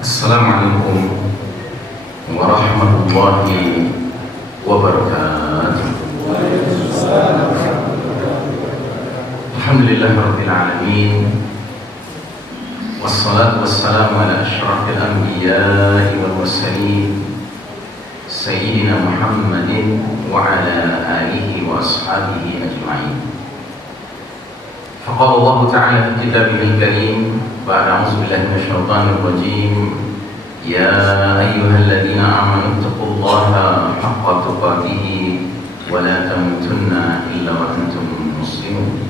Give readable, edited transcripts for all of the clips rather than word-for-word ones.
Assalamualaikum warahmatullahi wabarakatuh. Alhamdulillahirabbil alamin. Wassalatu wassalamu ala asyrafil anbiya'i wal mursalin sayyidina Muhammadin wa ala alihi wa ashabihi ajma'in. Faqala Allah ta'ala fi kitabihil karim ba'da a'udzu billahi minasyaitonir rajim. Ya ayyuhalladzina amanu taqullaha haqqa tuqatih wa la tamutunna illa wa antum muslimun.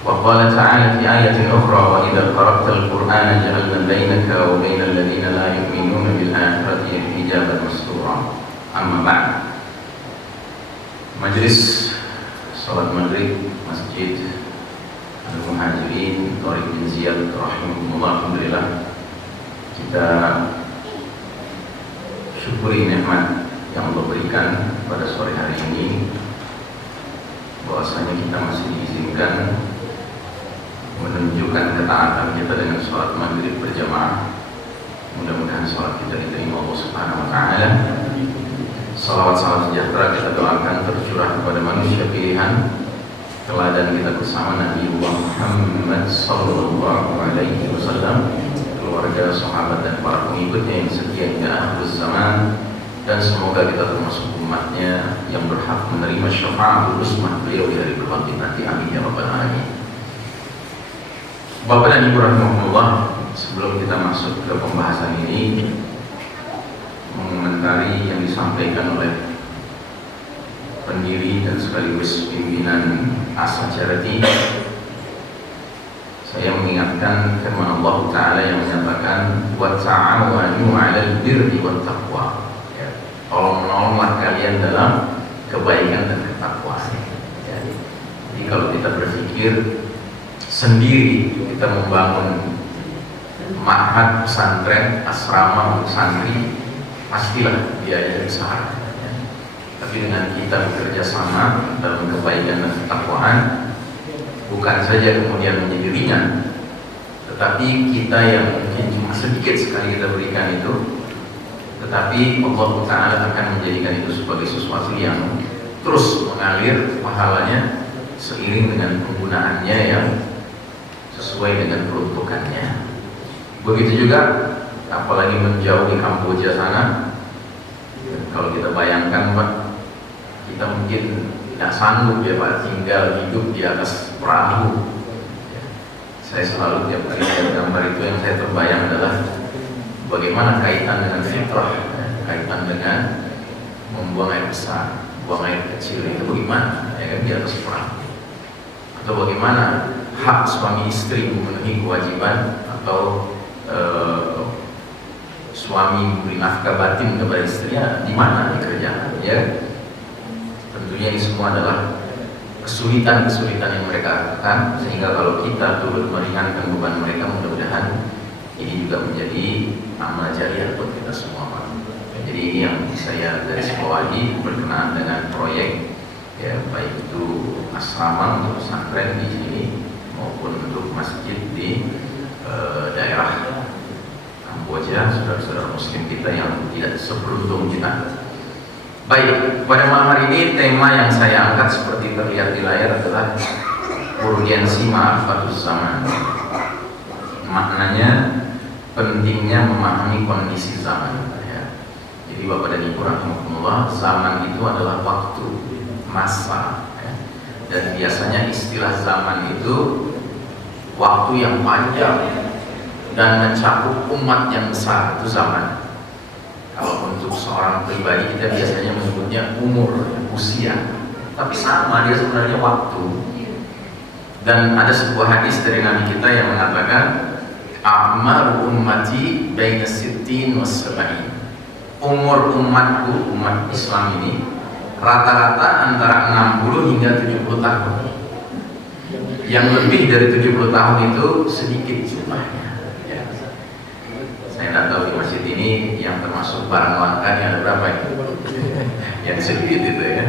Wa qala ta'ala fi ayatin ukhra wa idza qara'tal qur'ana ja'alna bainaka wa bainal ladzina la yu'minuna bil akhirati hijaban mastura. Amma ba'd. Majelis salat maghrib Masjid Al-Muhajirin Thariq bin Ziyad rahimahullah, alhamdulillah kita syukuri nikmat yang Allah berikan pada sore hari ini, bahwasanya kita masih diizinkan menunjukkan ketaatan kita dengan sholat maghrib berjamaah. Mudah-mudahan sholat kita diterima Allah Subhanahu wa Ta'ala. Salawat salam sejahtera kita doakan tercurah kepada manusia pilihan teladan kita bersama Nabi Muhammad sallallahu alaihi wasallam, keluarga, sahabat dan para pengikutnya yang setia hingga akhir zaman, dan semoga kita termasuk umatnya yang berhak menerima syafaatul uzma beliau di hari berbangkit nanti. Amin ya rabbal alamin. Bapak dan Ibu rahimahullah, sebelum kita masuk ke pembahasan ini, mengomentari yang disampaikan oleh pendiri dan sekaligus pimpinan Asa Charity, saya mengingatkan firman Allah Ta'ala yang menyatakan wa ta'awanu 'alal birri wat taqwa. Tolong-menolonglah kalian dalam kebaikan dan ketakwaan. Jadi kalau kita berpikir sendiri, kita membangun ma'had, pesantren, asrama, santri, pastilah biaya besar. Tapi dengan kita bekerja sama dalam kebaikan dan ketakwaan, bukan saja kemudian menjadi ringan, tetapi kita yang mungkin cuma sedikit sekali kita berikan itu, tetapi Allah Ta'ala akan menjadikan itu sebagai sesuatu yang terus mengalir pahalanya seiring dengan penggunaannya yang sesuai dengan peruntukannya. Begitu juga apalagi menjauhi Kamboja sana, kalau kita bayangkan Pak, kita mungkin tidak sanggup ya Pak tinggal hidup di atas perahu. Saya selalu tiap kali lihat gambar itu yang saya terbayang adalah bagaimana kaitan dengan fitrah, kaitan dengan membuang air besar, buang air kecil itu bagaimana ya kan, di atas perahu. Atau bagaimana hak suami istri memenuhi kewajiban, atau suami memberi nafkah batin kepada istrinya di mana dikerjakan ya. Tentunya ini semua adalah kesulitan-kesulitan yang mereka lakukan, sehingga kalau kita turut meringankan beban mereka, mudah-mudahan ini juga menjadi amal jariah buat kita semua Pak. Jadi ini yang saya garis bawahi berkenaan dengan proyek ya, baik itu asrama untuk pesantren di sini maupun untuk masjid di daerah Kamboja. Saudara muslim kita yang tidak seberuntung kita. Baik, pada malam hari ini tema yang saya angkat seperti terlihat di layar adalah urgensi ma'rifatus zaman. Maknanya pentingnya memahami kondisi zaman. Ya. Jadi Bapak dan Ibu rahimakumullah, zaman itu adalah waktu, masa. Ya. Dan biasanya istilah zaman itu waktu yang panjang dan mencakup umat yang besar, itu zaman. Kalau untuk seorang pribadi kita biasanya menyebutnya umur, usia. Tapi sama, dia sebenarnya waktu. Dan ada sebuah hadis dari Nabi kita yang mengatakan a'maru ummati baina sittin was sab'in. Umur umatku, umat Islam ini rata-rata antara 60 hingga 70 tahun. Yang lebih dari 70 tahun itu sedikit jumlahnya. Ya. Saya tidak tahu di masjid ini yang termasuk barang langkanya ada berapa itu? Yang sedikit itu ya.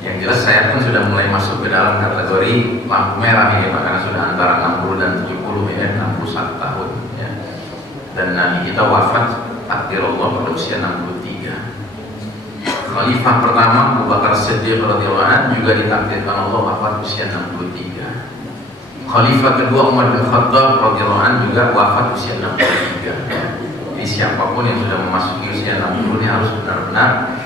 Yang jelas saya pun sudah mulai masuk ke dalam kategori lampu merah ini, karena sudah antara 60 dan 70 ya, 61 tahun ya. Dan Nabi kita wafat takdir Allah pada usia 63. Khalifah pertama Abu Bakar Siddiq radhiyallahu anhu juga ditakdirkan Allah wafat usia 63. Khalifah kedua Umar bin Khattab radhiyallahu anhu juga wafat usia 63. Jadi siapapun yang sudah memasuki usia 60 ini harus benar-benar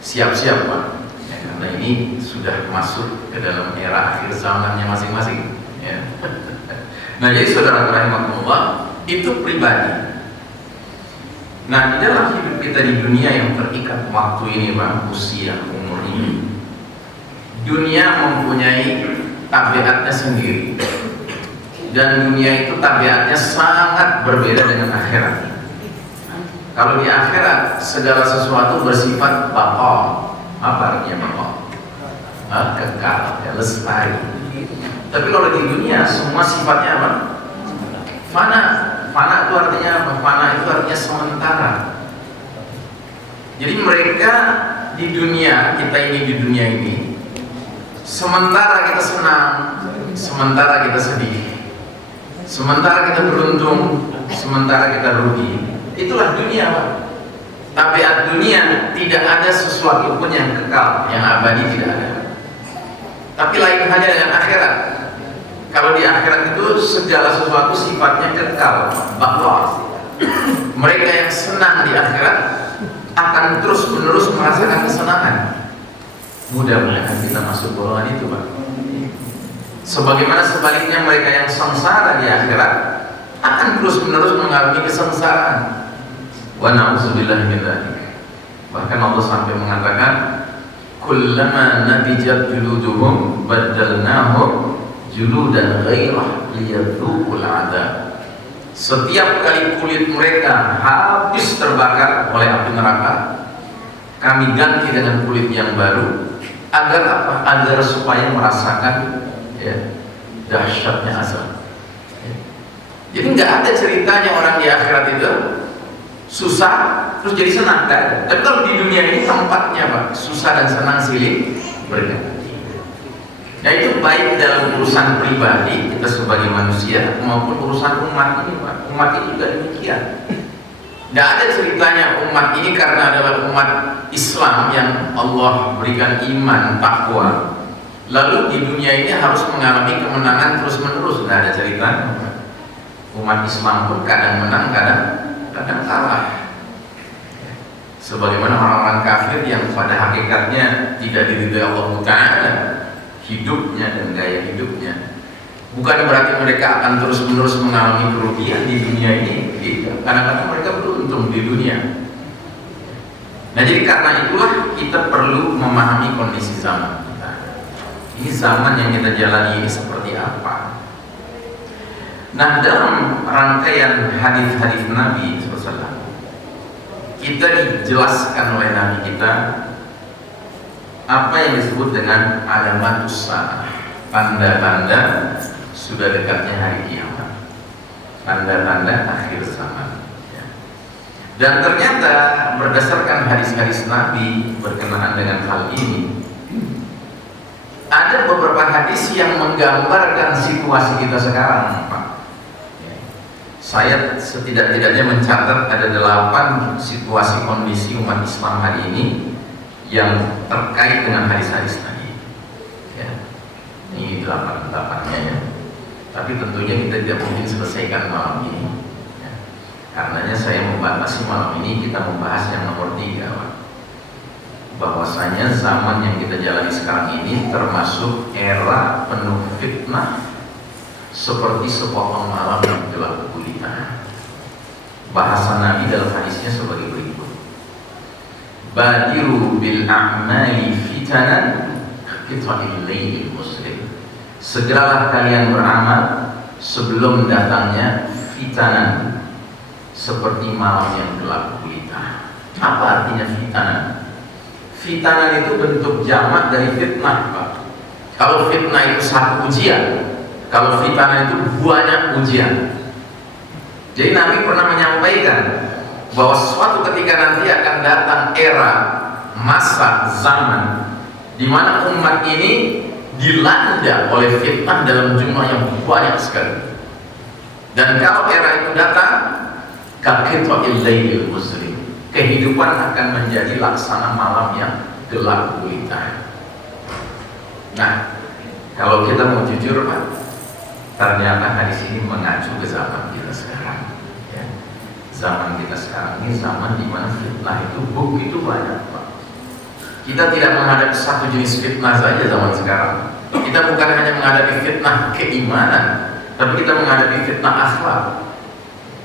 siap-siap Pak. Karena ini sudah masuk ke dalam era akhir zamannya masing-masing ya. Nah jadi saudara rahimakumullah, itu pribadi. Nah di dalam hidup kita di dunia yang terikat waktu ini Pak, usia, umur ini, dunia mempunyai tabiatnya sendiri. Dan dunia itu tabiatnya sangat berbeda dengan akhirat. Kalau di akhirat segala sesuatu bersifat baqa. Apa artinya baqa? Kekal, ya, lestari. Tapi kalau di dunia semua sifatnya apa? Fana. Fana itu artinya apa? Fana itu artinya sementara. Jadi mereka di dunia, kita ini di dunia ini, sementara kita senang, sementara kita sedih, sementara kita beruntung, sementara kita rugi. Itulah dunia Pak. Tabiat dunia tidak ada sesuatu pun yang kekal, yang abadi tidak ada. Tapi lain halnya dengan akhirat. Kalau di akhirat itu segala sesuatu sifatnya kekal, bahwa mereka yang senang di akhirat akan terus-menerus merasakan kesenangan. Mudah-mudahan kita masuk golongan itu Pak. Sebagaimana sebaliknya mereka yang sengsara di akhirat akan terus-menerus mengalami kesengsaraan. Wa na'udzubillahi min dzalik. Bahkan Allah sampai mengatakan kullama nadijat juluduhum baddalnahum juludan ghairah liyadzuqul 'adzab. Setiap kali kulit mereka habis terbakar oleh api neraka, kami ganti dengan kulit yang baru. Agar apa? Agar supaya merasakan ya, dahsyatnya azab. Jadi nggak ada ceritanya orang di akhirat itu susah terus jadi senang kan? Tapi kalau di dunia ini tempatnya Pak, susah dan senang silih berganti. Nah itu baik dalam urusan pribadi kita sebagai manusia maupun urusan umat ini Pak. Umat ini juga demikian. Tidak ada ceritanya umat ini karena adalah umat Islam yang Allah berikan iman, takwa, lalu di dunia ini harus mengalami kemenangan terus-menerus. Tidak ada ceritanya Pak. Umat Islam pun kadang menang, kadang kalah. Sebagaimana orang-orang kafir yang pada hakikatnya tidak diridhai Allah Ta'ala hidupnya dan gaya hidupnya. Bukan berarti mereka akan terus-menerus mengalami kerugian di dunia ini. Kadang-kadang mereka beruntung di dunia. Nah jadi karena itulah kita perlu memahami kondisi zaman kita. Ini zaman yang kita jalani ini seperti apa? Nah dalam rangkaian hadis-hadis Nabi SAW, kita dijelaskan oleh Nabi kita apa yang disebut dengan alamatus sa'ah, tanda-tanda sudah dekatnya hari kiamat, tanda-tanda akhir zaman. Dan ternyata berdasarkan hadis-hadis Nabi berkenaan dengan hal ini, ada beberapa hadis yang menggambarkan situasi kita sekarang, Pak. Saya setidak-tidaknya mencatat ada 8 situasi kondisi umat Islam hari ini yang terkait dengan hadis-hadis tadi. Ya. Ini 8-8-nya ya. Tapi tentunya kita tidak mungkin selesaikan malam ini. Ya. Karenanya saya membatasi malam ini kita membahas yang nomor 3, Pak. Bahwasanya zaman yang kita jalani sekarang ini termasuk era penuh fitnah, seperti sepotong malam yang gelap gulita. Bahasa Nabi dalam hadisnya sebagai berikut: Badiru bil a'mali fitanan qita'il lailil muslim. Segeralah kalian beramal sebelum datangnya fitanan, seperti malam yang gelap gulita. Apa artinya fitanan? Fitanan itu bentuk jamak dari fitnah, Pak. Kalau fitnah itu satu ujian, kalau fitnah itu banyak ujian. Jadi Nabi pernah menyampaikan bahwa suatu ketika nanti akan datang era, masa, zaman di mana umat ini dilanda oleh fitnah dalam jumlah yang banyak sekali. Dan kalau era itu datang, kaqita'il lailil muslim, kehidupan akan menjadi laksana malam yang gelap gulita. Nah, kalau kita mau jujur, Pak, ternyata hadis ini mengacu ke zaman kita sekarang. Ya. Zaman kita sekarang ini zaman di mana fitnah itu begitu banyak, Pak. Kita tidak menghadapi satu jenis fitnah saja zaman sekarang. Kita bukan hanya menghadapi fitnah keimanan, tapi kita menghadapi fitnah akhlak.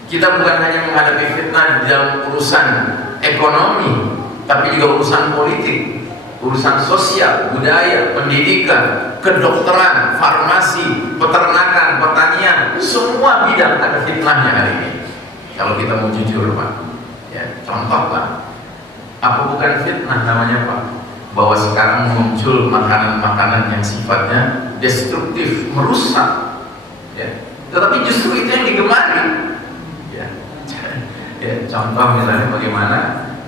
Kita bukan hanya menghadapi fitnah di dalam urusan ekonomi, tapi juga urusan politik, urusan sosial, budaya, pendidikan, kedokteran, farmasi, peternakan, pertanian, semua bidang ada fitnahnya hari ini. Kalau kita mau jujur, Pak, ya, contoh, Pak, apa bukan fitnah namanya, Pak? Bahwa sekarang muncul makanan-makanan yang sifatnya destruktif, merusak, ya. Tetapi justru itu yang digemari. Ya, ya, contoh misalnya bagaimana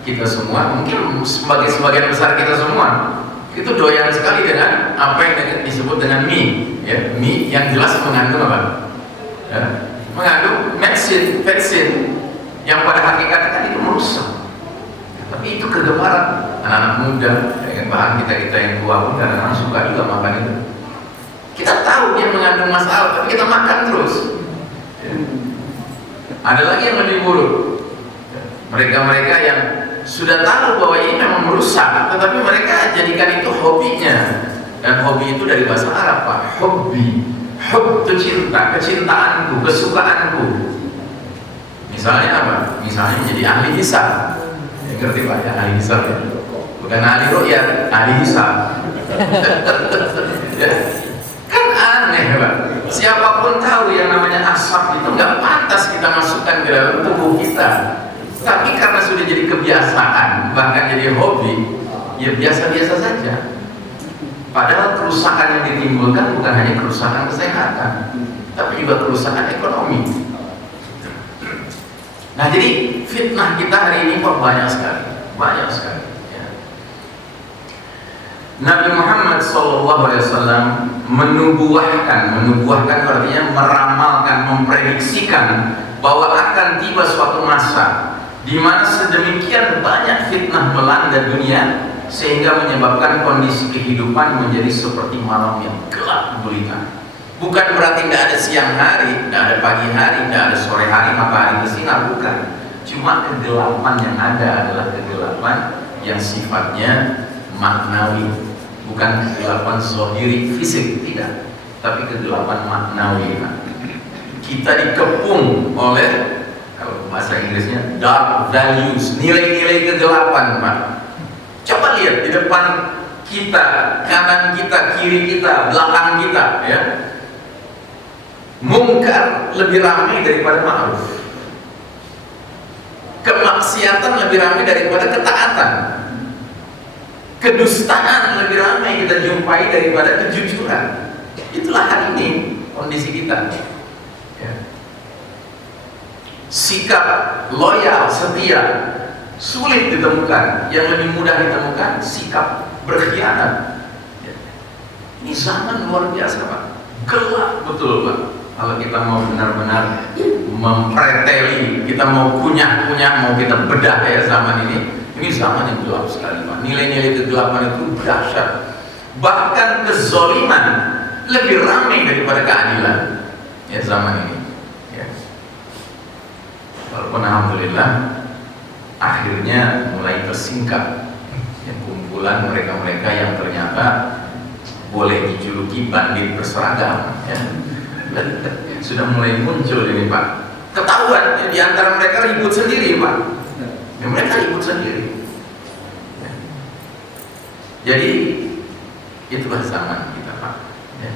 kita semua, mungkin sebagian besar kita semua itu doyan sekali dengan apa yang disebut dengan mie, ya, mie yang jelas mengandung apa? Ya, mengandung vaksin yang pada hakikatnya itu merusak. Tapi itu kegemaran anak-anak muda, ya, bahkan kita yang tua pun kadang-kadang suka juga makan itu. Kita tahu dia mengandung masalah, tapi kita makan terus. Ya. Ada lagi yang lebih buruk, mereka-mereka yang sudah tahu bahwa ini memang merusak, tetapi mereka jadikan itu hobinya. Dan hobi itu dari bahasa Arab, Pak. Hobi, hob itu cinta, kecintaanku, kesukaanku. Misalnya apa? Misalnya jadi ahli hisab. Ya, ngerti Pak ya, ahli hisab ya? Bukan ahli ru'yat, ahli hisab. Ya. Kan aneh, Pak. Siapapun tahu yang namanya asap itu nggak pantas kita masukkan ke dalam tubuh kita. Tapi karena sudah jadi kebiasaan, bahkan jadi hobi, ya biasa-biasa saja. Padahal kerusakan yang ditimbulkan bukan hanya kerusakan kesehatan, tapi juga kerusakan ekonomi. Nah, jadi fitnah kita hari ini kok banyak sekali, banyak sekali. Ya. Nabi Muhammad SAW menubuahkan artinya meramalkan, memprediksikan bahwa akan tiba suatu masa di mana sedemikian banyak fitnah melanda dunia sehingga menyebabkan kondisi kehidupan menjadi seperti malam yang gelap gulita. Bukan berarti tidak ada siang hari, tidak ada pagi hari, tidak ada sore hari, matahari bersinar, bukan. Cuma kegelapan yang ada adalah kegelapan yang sifatnya maknawi, bukan kegelapan zahiri fisik, tidak, tapi kegelapan maknawi. Kita dikepung oleh, kalau bahasa Inggrisnya, dark values, nilai-nilai kegelapan, Pak. Coba lihat di depan kita, kanan kita, kiri kita, belakang kita, ya. Mungkar lebih ramai daripada ma'ruf. Kemaksiatan lebih ramai daripada ketaatan. Kedustaan lebih ramai kita jumpai daripada kejujuran. Itulah hari ini kondisi kita. Ya. Sikap loyal, setia sulit ditemukan. Yang lebih mudah ditemukan sikap berkhianat. Ya. Ini zaman luar biasa, Pak. Gelap betul, Pak. Kalau kita mau benar-benar mempreteli, kita mau kunyah-kunyah, mau kita bedah ya zaman ini zaman yang gelap sekali Pak. Nilai-nilai kegelapan itu dahsyat. Bahkan kezoliman lebih ramai daripada keadilan ya zaman ini ya. Walaupun alhamdulillah akhirnya mulai tersingkap ya, kumpulan mereka-mereka yang ternyata boleh dijuluki bandit berseragam ya. Sudah mulai muncul ini Pak. Ketahuan ya, di antara mereka ribut sendiri Pak ya, mereka ribut sendiri ya. Jadi itulah zaman kita Pak ya.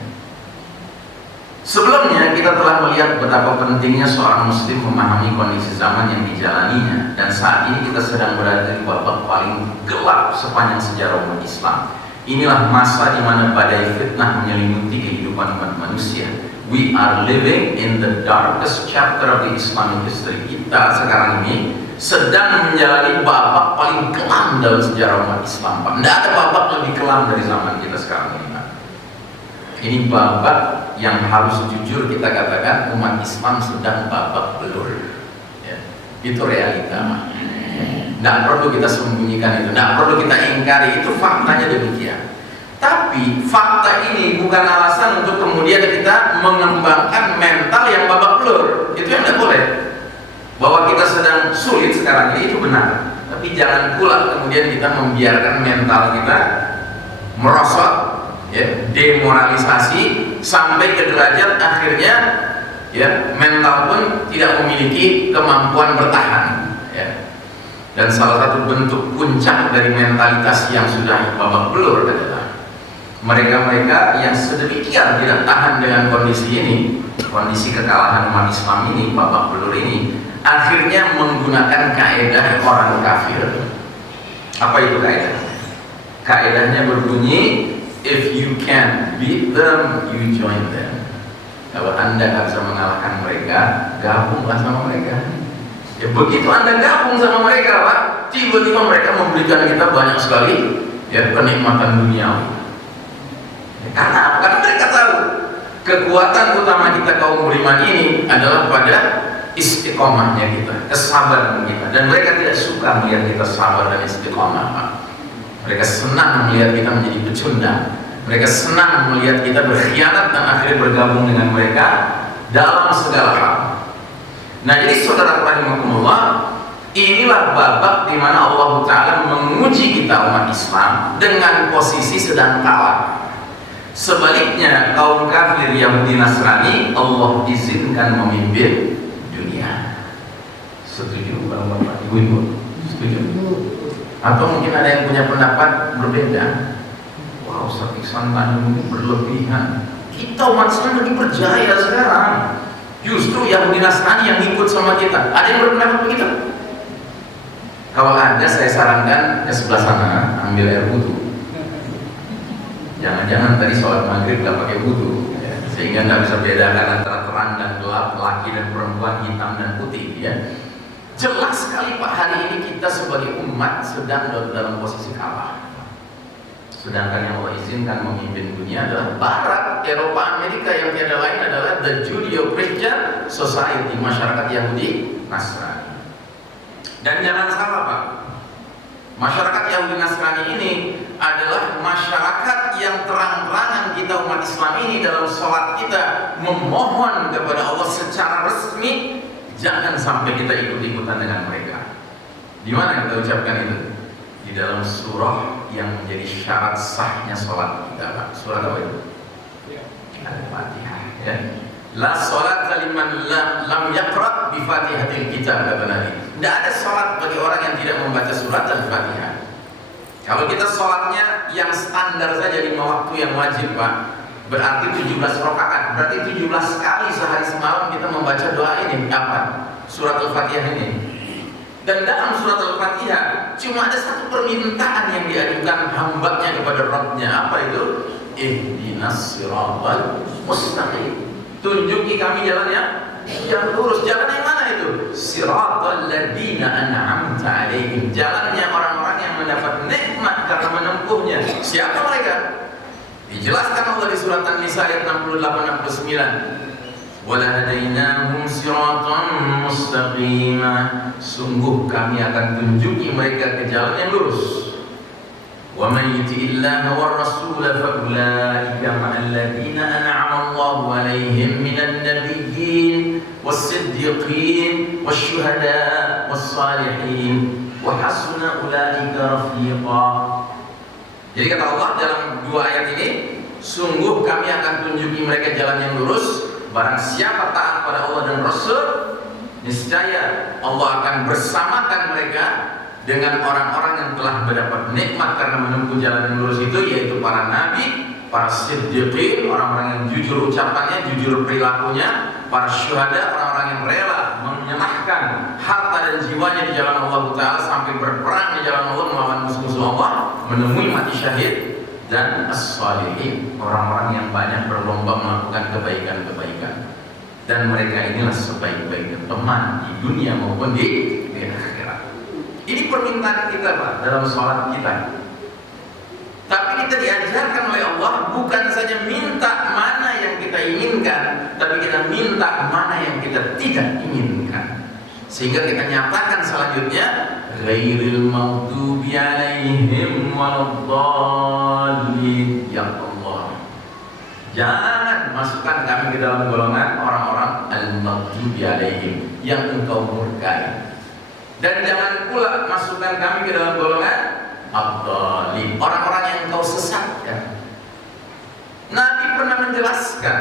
Sebelumnya kita telah melihat betapa pentingnya seorang muslim memahami kondisi zaman yang dijalaninya, dan saat ini kita sedang berada di babak paling gelap sepanjang sejarah umat Islam. Inilah masa di mana badai fitnah menyelimuti kehidupan umat manusia. We are living in the darkest chapter of the Islamic history. Kita sekarang ini sedang menjalani babak paling kelam dalam sejarah umat Islam Pak. Tidak ada babak lebih kelam dari zaman kita sekarang ini Pak. Ini babak yang harus jujur kita katakan umat Islam sedang babak belur ya. Itu realita Pak. Tidak perlu kita sembunyikan itu, tidak perlu kita ingkari, itu faktanya demikian. Tapi fakta ini bukan alasan untuk kemudian kita mengembangkan mental yang babak belur. Itu yang tidak boleh. Bahwa kita sedang sulit sekarang ini itu benar, tapi jangan pula kemudian kita membiarkan mental kita merosot ya, demoralisasi sampai ke derajat akhirnya ya, mental pun tidak memiliki kemampuan bertahan ya. Dan salah satu bentuk puncak dari mentalitas yang sudah babak belur adalah mereka-mereka yang sedemikian tidak tahan dengan kondisi ini, kondisi kekalahan umat Islam ini, babak belur ini, akhirnya menggunakan kaedah orang kafir. Apa itu kaedah? Kaedahnya berbunyi, if you can beat them, you join them. Kalau Anda tidak bisa mengalahkan mereka, gabunglah sama mereka. Ya begitu Anda gabung sama mereka Pak, tiba-tiba mereka memberikan kita banyak sekali ya, kenikmatan duniawi. Ya, karena apa? Karena mereka tahu kekuatan utama kita kaum beriman ini adalah pada istiqomahnya kita, kesabaran kita, dan mereka tidak suka melihat kita sabar dan istiqomah Pak. Mereka senang melihat kita menjadi pecundang, mereka senang melihat kita berkhianat dan akhirnya bergabung dengan mereka dalam segala hal. Nah jadi saudara rahimakumullah, inilah babak di mana Allah Ta'ala menguji kita umat Islam dengan posisi sedang kalah. Sebaliknya kaum kafir Yahudi Nasrani Allah izinkan memimpin dunia. Setuju kalau Bapak Ibu? Setuju? Atau mungkin ada yang punya pendapat berbeda? Wow, Ustaz Iksan tadi mungkin berlebihan. Kita umat Islam lagi berjaya sekarang. Justru Yahudi Nasrani yang ikut sama kita. Ada yang berpendapat begitu? Kalau ada, saya sarankan ke sebelah sana ambil air wudu. Jangan-jangan tadi sholat maghrib nggak pakai wudu ya, sehingga nggak bisa bedakan antara terang dan gelap, laki dan perempuan, hitam dan putih ya. Jelas sekali Pak, hari ini kita sebagai umat sedang dalam posisi kalah. Sedangkan yang Allah izinkan memimpin dunia adalah Barat, Eropa, Amerika, yang tiada lain adalah the Judeo-Christian Society, masyarakat Yahudi Nasrani. Dan jangan salah Pak, masyarakat Yahudi Nasrani ini adalah masyarakat yang terang-terangan kita umat Islam ini dalam sholat kita memohon kepada Allah secara resmi, jangan sampai kita ikut-ikutan dengan mereka. Di mana kita ucapkan itu? Di dalam surah yang menjadi syarat sahnya sholat kita Pak. Surah apa itu? Al-Fatihah ya. La sholat liman lam yaqra bi fatihatil kitab, kata Nabi. Tidak ada sholat bagi orang yang tidak membaca surat Al-Fatihah. Kalau kita sholatnya yang standar saja 5 waktu yang wajib Pak, berarti 17 rakaat, berarti 17 kali sehari semalam kita membaca doa ini apa? Surat Al-Fatihah ini. Dan dalam surat Al-Fatihah cuma ada satu permintaan yang diajukan hambanya kepada Rabbnya. Apa itu? Ihdinas siratal mustaqim. Tunjuki kami jalannya yang lurus. Jalan yang mana itu? Siratal ladzina an'amta alaihim. Jalannya orang-orang yang mendapat nikmat karena menempuhnya. Siapa mereka? Dijelaskan Allah di surat An-Nisa ayat 68-69. walahadainahum siratan mustaqima, sungguh kami akan tunjuki mereka ke jalan yang lurus. Wa may yuti'illaha war rasula fa ulaika ma'al ladzina an'ama Allahu 'alaihim minan nabiyyin was-siddiqin wasyuhada was-salihin wa hasuna ulaika rafiqa. Jadi kata Allah dalam dua ayat ini, sungguh kami akan tunjuki mereka jalan yang lurus. Barang siapa taat pada Allah dan Rasul, niscaya Allah akan bersamakan mereka dengan orang-orang yang telah mendapat nikmat karena menempuh jalan yang lurus itu, yaitu para nabi, para siddiqin, orang-orang yang jujur ucapannya, jujur perilakunya, para syuhada, orang-orang yang rela menyerahkan harta dan jiwanya di jalan Allah Ta'ala sampai berperang di jalan Allah melawan musuh-musuh Allah, menemui mati syahid, dan as-salihin, orang-orang yang banyak berlomba melakukan kebaikan-kebaikan. Dan mereka inilah sebaik-baiknya teman di dunia maupun di akhirat. Ini permintaan kita Pak dalam sholat kita. Tapi kita diajarkan oleh Allah bukan saja minta mana yang kita inginkan, tapi kita minta mana yang kita tidak inginkan. Sehingga kita nyatakan selanjutnya, ghairil maghdubi alaihim waladdallin. Ya Allah, jangan masukkan kami ke dalam golongan orang-orang al-maghdubi alaihim, yang engkau murkai. Dan jangan pula masukkan kami ke dalam golongan ad-dallin, orang-orang yang engkau sesatkan. Nabi pernah menjelaskan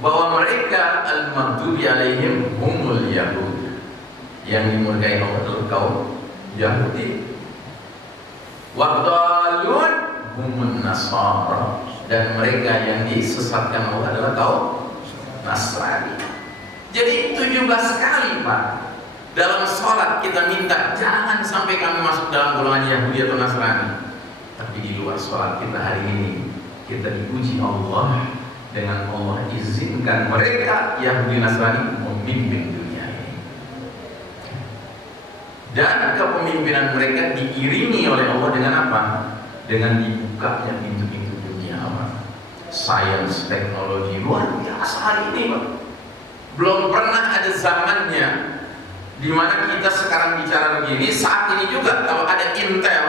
bahwa mereka al-maghdubi alaihim humul yahud, yang dimurkai Allah adalah kaum Yahudi. Wad-dallun humun nasara, dan mereka yang disesatkan Allah adalah kaum Nasrani. Jadi 17 kali Pak dalam sholat kita minta jangan sampai kami masuk dalam golongan Yahudi atau Nasrani. Tapi di luar sholat kita hari ini kita dipuji Allah dengan Allah izinkan mereka Yahudi Nasrani memimpin dunia ini. Dan kepemimpinan mereka diiringi oleh Allah dengan apa? Dengan dibukanya pintu-pintu dunia apa? Sains, teknologi luar biasa hari ini Pak. Belum pernah ada zamannya di mana kita sekarang bicara begini. Saat ini juga kalau ada Intel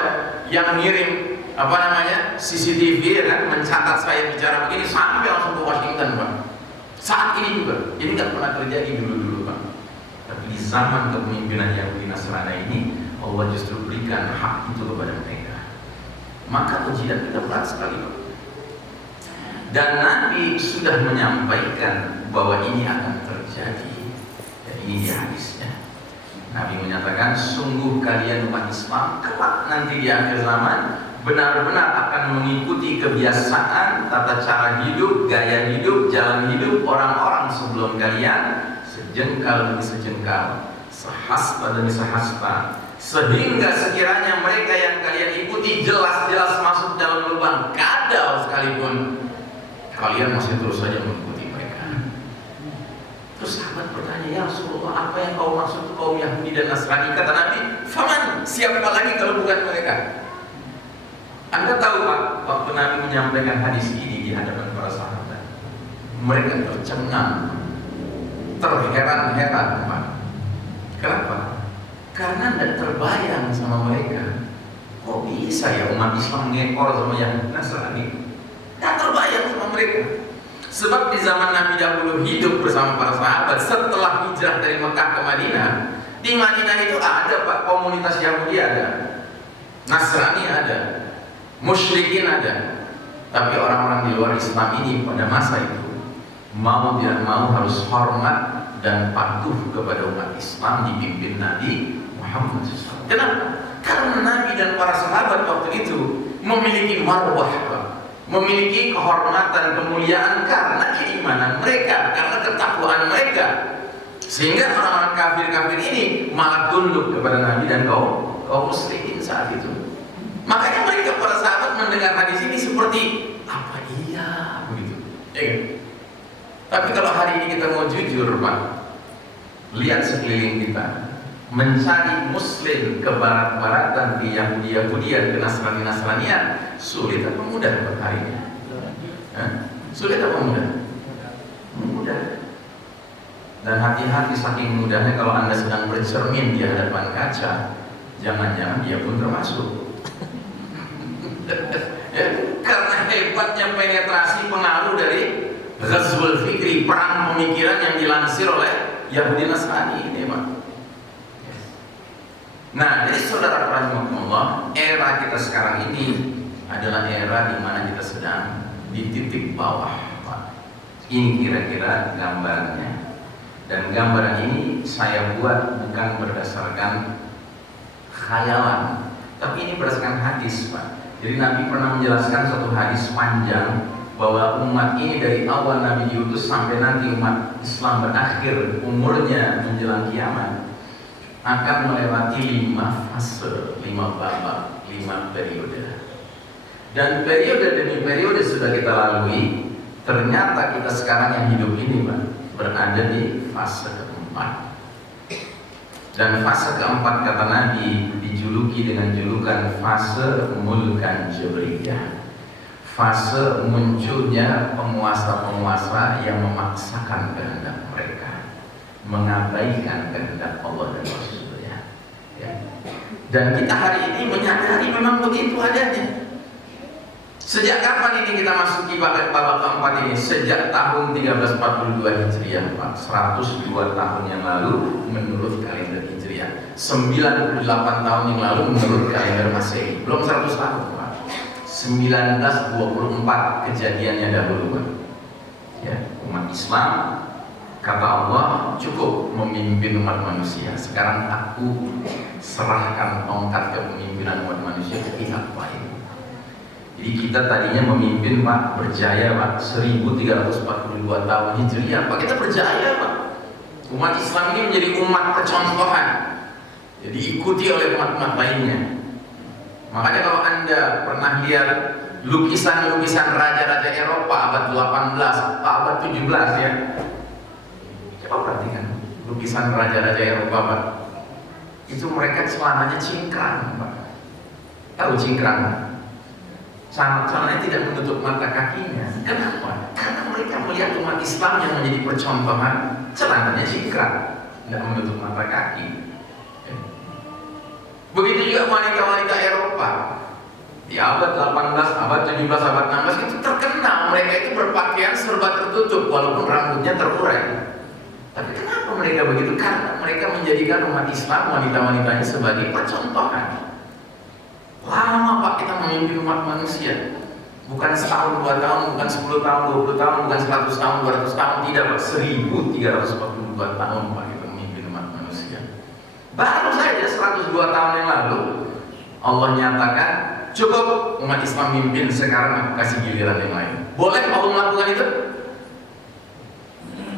yang ngirim CCTV ya kan, mencatat saya bicara begini sampai langsung ke Washington Pak. Saat ini juga, ini nggak pernah terjadi dulu Pak. Tapi di zaman kepemimpinan Yahudi Nasrani ini, Allah justru berikan hak itu kepada mereka. Maka ujian kita berat sekali Pak. Dan Nabi sudah menyampaikan bahwa ini akan terjadi. Dan ini di hadisnya. Nabi menyatakan, sungguh kalian umat Islam kelak nanti di akhir zaman benar-benar akan mengikuti kebiasaan, tata cara hidup, gaya hidup, jalan hidup orang-orang sebelum kalian, sejengkal demi sejengkal, sehasta demi sehasta, sehingga sekiranya mereka yang kalian ikuti jelas-jelas masuk dalam lubang kadal sekalipun, kalian masih terus saja mengikuti mereka. Terus sahabat bertanya, ya Rasulullah, apa yang kau maksud kaum Yahudi dan Nasrani? Kata Nabi, faman, siapa lagi kalau bukan mereka? Anda tahu Pak, waktu Nabi menyampaikan hadis ini di hadapan para sahabat, mereka tercengang, terheran-heran Pak. Kenapa? Karena tidak terbayang sama mereka. Kok bisa ya umat Islam ngekor sama yang Nasrani? Tidak terbayang sama mereka. Sebab di zaman Nabi dahulu hidup bersama para sahabat, setelah hijrah dari Mekah ke Madinah, di Madinah itu ada Pak, komunitas Yahudi ada, Nasrani ada, musyrikin ada. Tapi orang-orang di luar Islam ini pada masa itu mau tidak mau harus hormat dan patuh kepada umat Islam dipimpin Nabi Muhammad SAW. Kenapa? Karena Nabi dan para sahabat waktu itu memiliki marwah, memiliki kehormatan, kemuliaan karena keimanan mereka, karena ketakwaan mereka. Sehingga orang-orang kafir-kafir ini malah tunduk kepada Nabi dan kaum muslimin saat itu. Makanya mereka para sahabat mendengar hadis ini seperti apa iya begitu, ya kan? Tapi kalau hari ini kita mau jujur Pak, lihat sekeliling kita, mencari muslim ke barat-baratan, di Yahudi-Yahudian, ke Nasrani-Nasranian, sulit apa mudah Pak hari ini? Sulit apa mudah? Mudah. Dan hati-hati, saking mudahnya kalau Anda sedang bercermin di hadapan kaca, jangan-jangan dia pun termasuk. Ya, karena hebatnya penetrasi pengaruh dari Ghazwul Fikri, perang pemikiran yang dilansir oleh Yahudi Nasrani ini, Pak. Nah, jadi saudara rahimakumullah, era kita sekarang ini adalah era di mana kita sedang di titik bawah, Pak. Ini kira-kira gambarnya. Dan gambaran ini saya buat bukan berdasarkan khayalan, tapi ini berdasarkan hadis, Pak. Jadi Nabi pernah menjelaskan suatu hadis panjang bahwa umat ini dari awal Nabi diutus sampai nanti umat Islam berakhir umurnya menjelang kiamat akan melewati 5 fase, 5 babak, 5 periode. Dan periode demi periode sudah kita lalui. Ternyata kita sekarang yang hidup ini, Pak, berada di fase keempat. Dan fase keempat kata Nabi dijuluki dengan julukan fase mulkan jabriyah. Fase munculnya penguasa-penguasa yang memaksakan kehendak mereka, mengabaikan kehendak Allah dan Rasulnya. Ya. Dan kita hari ini menyadari memang begitu adanya. Sejak kapan ini kita masuki babak keempat ini? Sejak tahun 1342 Hijriah, Pak. 102 tahun yang lalu menurut kalender Hijriah, 98 tahun yang lalu menurut kalender Masehi. Belum 100 tahun, Pak. 1924 kejadiannya dahulu, Pak. Ya, umat Islam kata Allah cukup memimpin umat manusia. Sekarang aku serahkan tongkat kepemimpinan umat manusia ke pihak lain. Jadi kita tadinya memimpin, Pak, berjaya, Pak, 1342 tahun Hijriah, Pak. Kita berjaya, Pak. Umat Islam ini menjadi umat percontohan, jadi ikuti oleh umat-umat lainnya. Makanya kalau Anda pernah lihat lukisan-lukisan raja-raja Eropa abad 18, abad 17 ya, coba perhatikan lukisan raja-raja Eropa, Pak. Itu mereka celananya cingkrang, Pak. Tahu cingkrang? Celananya tidak menutup mata kakinya. Kenapa? Karena mereka melihat umat Islam yang menjadi percontohan, celananya cingkrang, tidak menutup mata kaki. Begitu juga wanita-wanita Eropa di abad 18, abad 17, abad 16 itu terkenal mereka itu berpakaian serba tertutup walaupun rambutnya terurai. Tapi kenapa mereka begitu? Karena mereka menjadikan umat Islam, wanita-wanitanya sebagai percontohan. Lama, Pak, kita memimpin umat manusia. Bukan setahun, 2 tahun, bukan 10 tahun, 20 tahun, bukan 100 tahun, 200 tahun, tidak, Pak. 1342 tahun, Pak, kita memimpin umat manusia. Baru saja 102 tahun yang lalu Allah nyatakan cukup umat Islam mimpin, sekarang aku kasih giliran yang lain. Boleh Allah melakukan itu?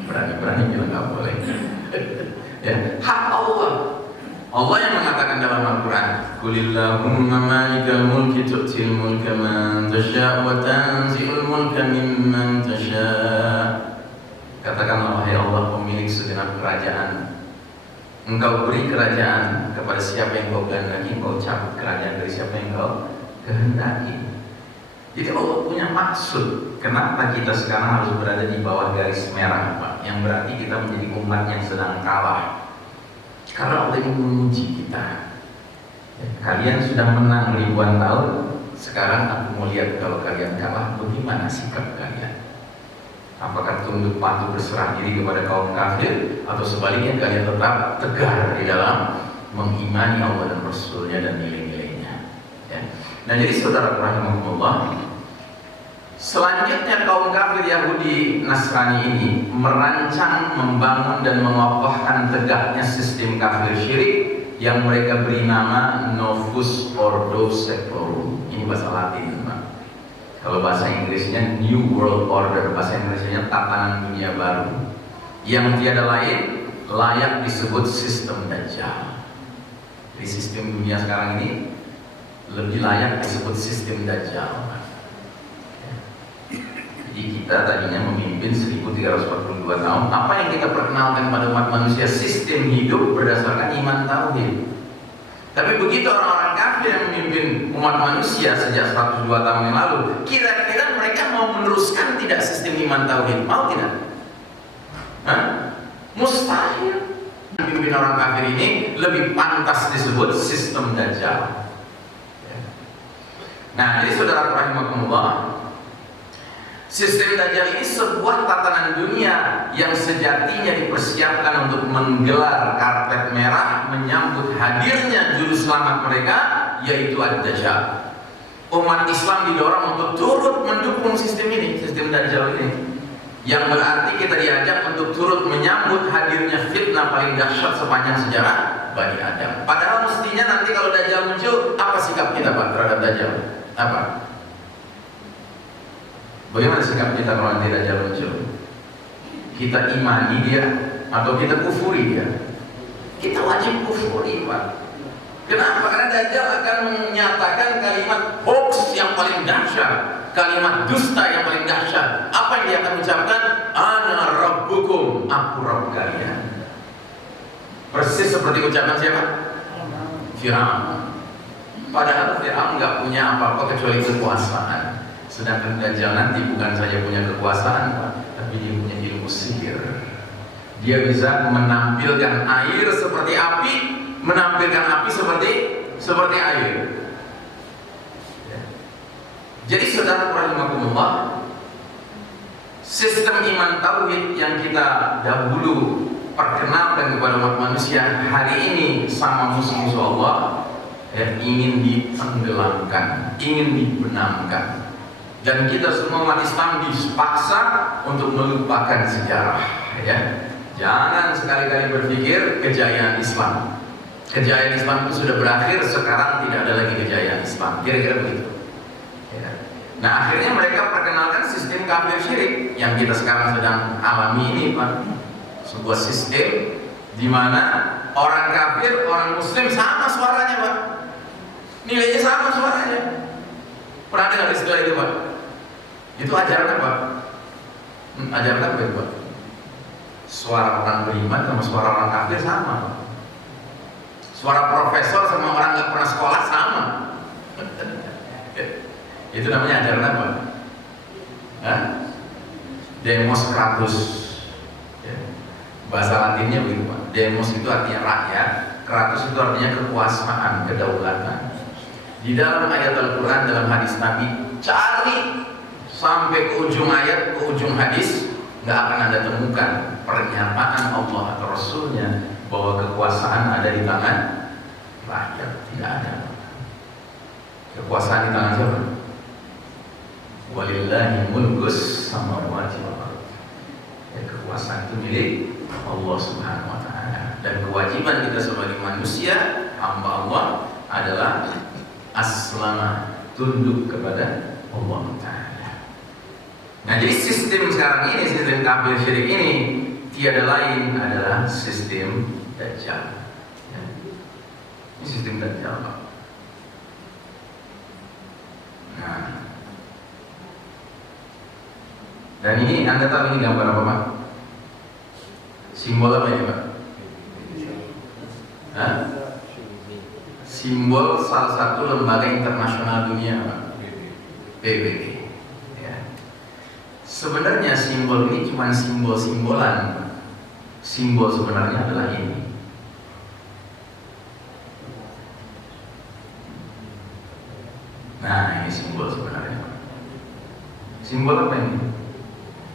Berani-berani bilang nggak boleh. Ya, hak Allah. Allah yang mengatakan dalam Al-Quran, Qulillahumma malikal mulki tu'til mulka man tasha' wa tanzi'ul mulka mimman tasha'. Katakanlah, wahai Allah, pemilik segenap kerajaan, Engkau beri kerajaan kepada siapa yang Kau kehendaki, Engkau cabut kerajaan dari siapa yang Kau kehendaki. Jadi Allah punya maksud kenapa kita sekarang harus berada di bawah garis merah, Pak, yang berarti kita menjadi umat yang sedang kalah. Karena Allah ingin menguji kita. Kalian sudah menang ribuan tahun, sekarang aku mau lihat kalau kalian kalah, bagaimana sikap kalian. Apakah tunduk patuh berserah diri kepada kaum kafir, atau sebaliknya kalian tetap tegar di dalam mengimani Allah dan Rasulnya dan nilai-nilainya. Ya. Nah, jadi saudara rahimahullah, selanjutnya kaum kafir Yahudi Nasrani ini merancang, membangun dan mengokohkan tegaknya sistem kafir syirik yang mereka beri nama Novus Ordo Seclorum. Ini bahasa Latin, Pak. Kalau bahasa Inggrisnya New World Order, bahasa Inggrisnya tatanan dunia baru, yang tiada lain layak disebut sistem Dajjal. Di sistem dunia sekarang ini lebih layak disebut sistem Dajjal. Jadi kita tadinya memimpin 1342 tahun. Apa yang kita perkenalkan pada umat manusia? Sistem hidup berdasarkan iman tauhid. Tapi begitu orang-orang kafir yang memimpin umat manusia sejak 102 tahun yang lalu, kira-kira mereka mau meneruskan tidak sistem iman tauhid? Mau tidak? Hah? Mustahil. Pimpin orang kafir ini lebih pantas disebut sistem Dajjal. Nah, jadi saudara rahimakumullah, sistem Dajjal ini sebuah tatanan dunia yang sejatinya dipersiapkan untuk menggelar karpet merah menyambut hadirnya juru selamat mereka, yaitu Ad-Dajjal. Umat Islam didorong untuk turut mendukung sistem ini, sistem Dajjal ini, yang berarti kita diajak untuk turut menyambut hadirnya fitnah paling dahsyat sepanjang sejarah Bani Adam. Padahal mestinya nanti kalau Dajjal muncul, apa sikap kita Pak terhadap Dajjal? Apa? Bagaimana sikap kita kalau nanti Dajjal muncul? Kita imani dia atau kita kufuri dia? Kita wajib kufuri Pak. Kenapa? Karena Dajjal akan menyatakan kalimat hoax yang paling dahsyat, kalimat dusta yang paling dahsyat. Apa yang dia akan ucapkan? Ana rabbukum, aku Rabb kalian. Persis seperti ucapan siapa? Firaun. Padahal Firaun nggak punya apa-apa kecuali kekuasaan. Sedangkan Dajjal nanti bukan saja punya kekuasaan, tapi dia punya ilmu sihir. Dia bisa menampilkan air seperti api, menampilkan api seperti air. Jadi saudara rahimakumullah, sistem iman tauhid yang kita dahulu perkenalkan kepada umat manusia hari ini sama musuh-musuh Allah ingin ditenggelamkan, ingin dibenamkan, dan kita semua umat Islam dipaksa untuk melupakan sejarah. Jangan sekali-kali berpikir kejayaan Islam. Kejayaan Islam itu sudah berakhir, sekarang tidak ada lagi kejayaan Islam. Kira-kira begitu. Nah, akhirnya mereka perkenalkan sistem kafir syirik yang kita sekarang sedang alami ini, Pak. Sebuah sistem di mana orang kafir, orang muslim sama suaranya, Pak. Nilainya sama suaranya. Pernah dengar istilah itu, Pak? Itu ajaran apa? Ajaran apa itu, Pak? Suara orang beriman sama suara orang kafir sama. Suara profesor sama orang nggak pernah sekolah sama. Itu namanya ajaran apa? Demoskratus. Bahasa Latinnya begitu, Pak. Demos itu artinya rakyat, kratus itu artinya kekuasaan, kedaulatan. Di dalam ayat Al-Quran, dalam hadis Nabi, cari sampai ke ujung ayat, ke ujung hadis, nggak akan Anda temukan pernyataan Allah atau Rasulnya bahwa kekuasaan ada di tangan rakyat. Tidak ada. Kekuasaan di tangan siapa? Walillahi mulkus samawati wal ardh. Kekuasaan itu milik Allah Subhanahu wa taala, dan kewajiban kita sebagai manusia, hamba Allah, adalah aslama, tunduk kepada Allah taala. Nah, jadi sistem sekarang ini, sistem kafir syirik ini tiada lain adalah sistem Dajjal. Ini sistem Dajjal, Pak. Nah, dan ini Anda tahu ini gambar apa, Pak? Simbol apa ini, Pak? Simbol salah satu lembaga internasional dunia, Pak. PBB. Sebenarnya simbol ini cuma simbol-simbolan, Pak. Simbol sebenarnya adalah ini. Nah, ini simbol sebenarnya, Pak. Simbol apa ini?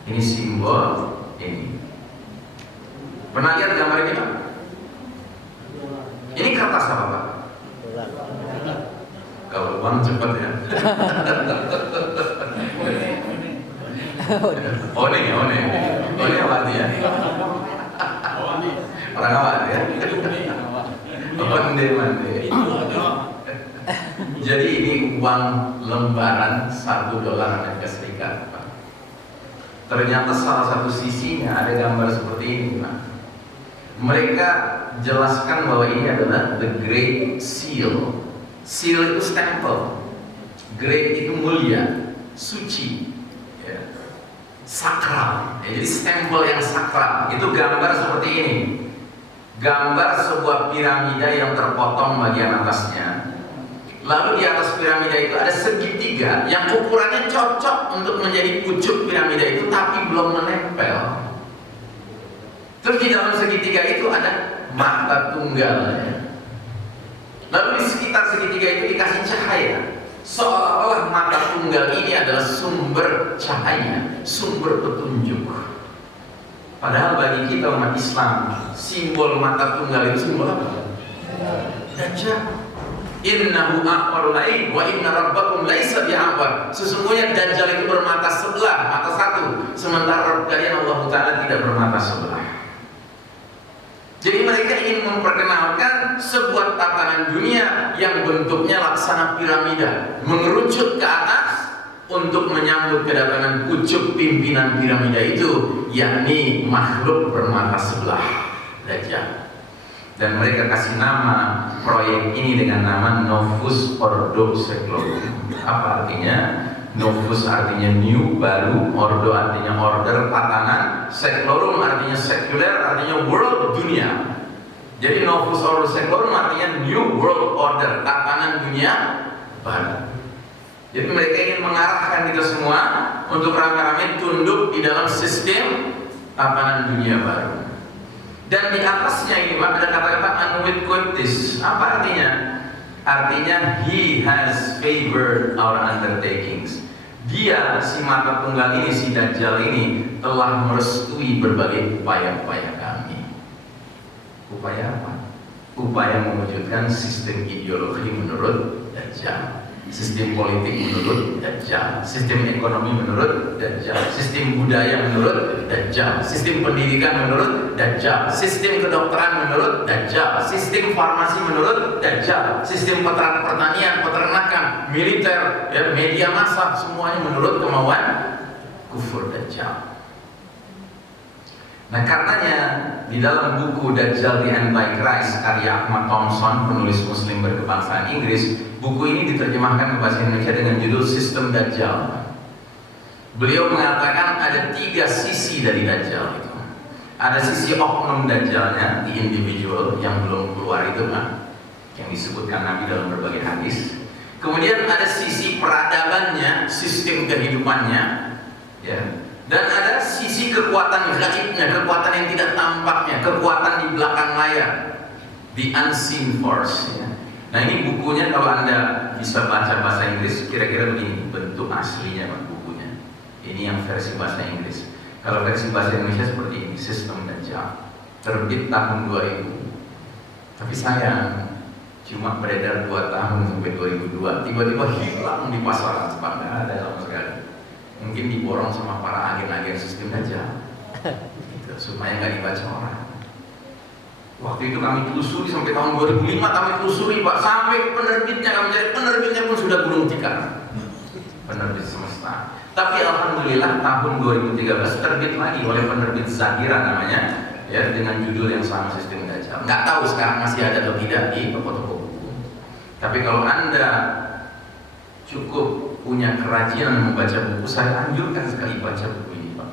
Ini simbol ini. Pernah lihat gambar ini, Pak? Ini kertas apa, Pak? Kalau uang cepat ya. One apa artinya? Orang apa ya? Mande. Jadi ini uang lembaran $1 Amerika Serikat, Pak. Ternyata salah satu sisinya ada gambar seperti ini, Pak. Mereka jelaskan bahwa ini adalah the Great Seal. Seal itu stempel, great itu mulia, suci, sakral. Jadi stempel yang sakral. Itu gambar seperti ini. Gambar sebuah piramida yang terpotong bagian atasnya. Lalu di atas piramida itu ada segitiga yang ukurannya cocok untuk menjadi pucuk piramida itu, tapi belum menempel. Terus di dalam segitiga itu ada mata tunggal, ya. Lalu di sekitar segitiga itu dikasih cahaya, seolah-olah mata tunggal ini adalah sumber cahaya, sumber petunjuk. Padahal bagi kita umat Islam, simbol mata tunggal itu simbol apa? Dajjal. Innahu a'warul lain wa inna rabbakum laisa bi'awar. Sesungguhnya Dajjal itu bermata sebelah, mata satu, sementara Rabb kalian Allah Ta'ala tidak bermata sebelah. Jadi mereka ingin memperkenalkan sebuah tatanan dunia yang bentuknya laksana piramida, mengerucut ke atas untuk menyambut kedatangan pucuk pimpinan piramida itu, yakni makhluk bermata sebelah, Dajjal. Dan mereka kasih nama proyek ini dengan nama Novus Ordo Seclorum. Apa artinya? Novus artinya new, baru, Ordo artinya order, tatanan, Seclorum artinya sekuler, artinya world, dunia. Jadi Novus Ordo Seclorum artinya new world order, tatanan dunia baru. Jadi mereka ingin mengarahkan kita semua untuk rame-rame tunduk di dalam sistem tatanan dunia baru. Dan di atasnya ini ada kata-kata unwitquotis. Apa artinya? Artinya he has favored our undertakings. Dia, si mata tunggal ini, si Dajjal ini telah merestui berbagai upaya-upaya kami. Upaya apa? Upaya mewujudkan sistem ideologi menurut Dajjal, sistem politik menurut Dajjal, sistem ekonomi menurut Dajjal, sistem budaya menurut Dajjal, sistem pendidikan menurut Dajjal, sistem kedokteran menurut Dajjal, sistem farmasi menurut Dajjal, sistem pertanian, peternakan, militer, ya, media massa, semuanya menurut kemauan kufur Dajjal. Nah, karenanya di dalam buku Dajjal the Antichrist karya Ahmad Thompson, penulis Muslim berkebangsaan Inggris, buku ini diterjemahkan ke bahasa Indonesia dengan judul Sistem Dajjal. Beliau mengatakan ada 3 sisi dari Dajjal itu. Ada sisi oknum Dajjalnya, di individual yang belum keluar itu kan, yang disebutkan Nabi dalam berbagai hadis. Kemudian ada sisi peradabannya, sistem kehidupannya, ya. Dan ada sisi kekuatan gaibnya, kekuatan yang tidak tampaknya, kekuatan di belakang layar, the unseen force, ya. Nah, ini bukunya kalau Anda bisa baca bahasa Inggris, kira-kira begini bentuk aslinya bukunya. Ini yang versi bahasa Inggris. Kalau versi bahasa Indonesia seperti ini, Sistem Dajjal, terbit tahun 2000. Tapi sayang, cuma beredar 2 tahun sampai 2002, tiba-tiba hilang di pasaran, nggak ada sama sekali. Mungkin diborong sama para agen-agen sistem Dajjal, gitu, supaya nggak dibaca orang. Waktu itu kami telusuri sampai tahun 2005, kami telusuri Pak, sampai penerbitnya kami cari, penerbitnya pun sudah gulung tikar, penerbit semesta. Tapi alhamdulillah tahun 2013 terbit lagi oleh penerbit Zahira namanya, ya, dengan judul yang sama, Sistem Dajjal. Nggak tahu sekarang masih ada atau tidak di toko-toko buku. Tapi kalau Anda cukup punya kerajinan membaca buku, saya anjurkan sekali baca buku ini, Pak.